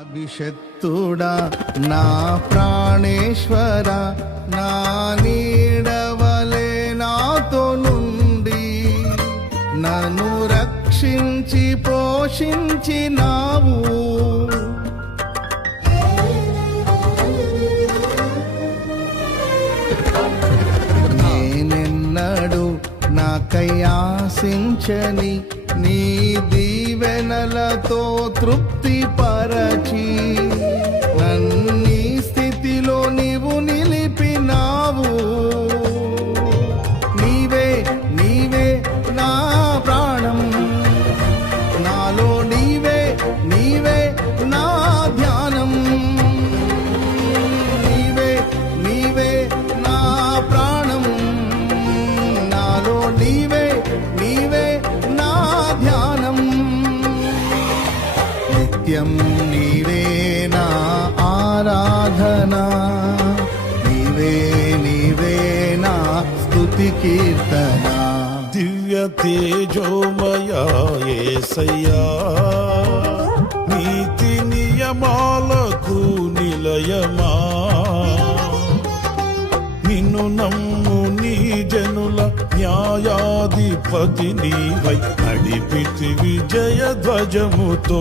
అభిషక్తుడా నా ప్రాణేశ్వర, నా నీడవలే నాతో నుండి నన్ను రక్షించి పోషించినావు. నేనెన్నడు నాకై ఆశించని నీ దీవెనలతో తృప్తి పరచి నన్నీ స్థితిలో నీవు నిలిపినావు. నీవే నీవే నా ప్రాణం, నాలో నీవే నీవే నా ధ్యానం. నీవే నీవే నా ప్రాణం, నాలో నీవే నీవే నా ధ్యానం. నిత్యం నీవే నా ఆరాధన, నీవే నీవే నా స్తుతి కీర్తన. దివ్య తేజోమయా యేసయ్యా, నీతి నియమాలకు నిలయమా, నిన్ను నమ్ము నీ జనుల న్యాయాధిపతి నీవై నడిపితి విజయ ధ్వజముతో.